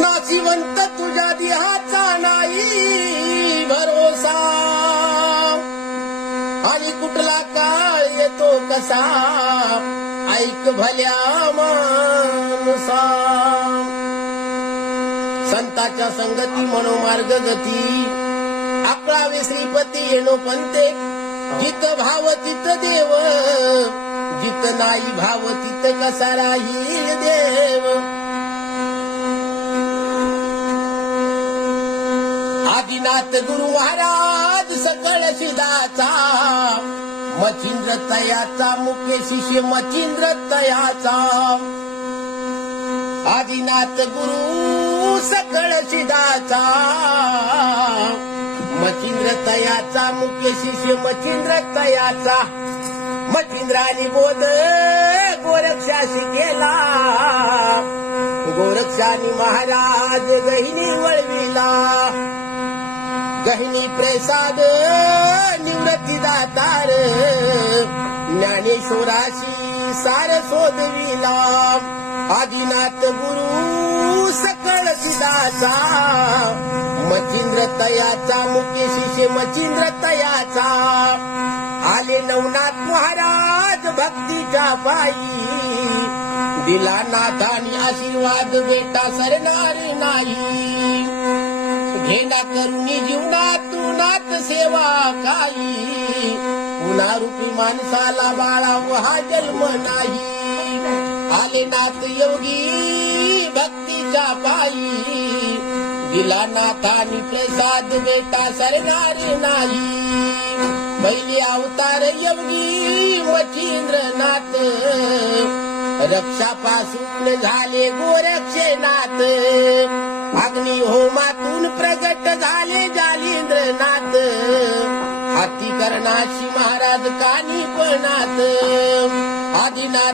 नाशिवंत तुझ्या देहाचा नाही भरोसा. आणि कुठला काळ येतो कसा? ऐक भल्या मानुसा संताच्या संगती म्हणो मार्ग गती अकरावे श्रीपती येणो पंते. जित भाव तित देव. जित नाही भाव तित कसा राहील देव? आदिनाथ गुरु महाराज सकळ शिदाचा मचिंद्र तयाचा मुख्य शिष्य मचिंद्र तयाचा. आदिनाथ गुरु सकळ शिदाचा मचिंद्र तयाचा मुख्य शिष्य मचिंद्र तयाचा. मचिंद्राने बोध गोरक्षाशी केला गोरक्षाने महाराज गहिनी वळविला. गहिनी प्रसाद निवृत्ती दातार ज्ञानेश्वराशी सार शोधविला आदिनाथ गुरु सकळ सिदाचा मचिंद्र तयाचा मुख्य शिष्य मचिंद्र तयाचा. आले नवनाथ महाराज भक्तीच्या पायी दिला नाथानी आशीर्वाद बेटा सरणार नाही. घेना करुणी जीवनातूनात सेवा काही. पुन्हा रूपी माणसाला बाळाव हा जन्म नाही. आले नाथ योगी भक्तीच्या पायी. दिला नाथानी प्रसाद बेटा सरणार नाही. पहिले अवतार योगी मचिंद्र नाथ रक्षापासून झाले गोरक्षनाथ. आणि होमातून प्रगट झाले जालिंद्रनाथ. हाती करणाशी महाराज कानी पणात. आदिनाथ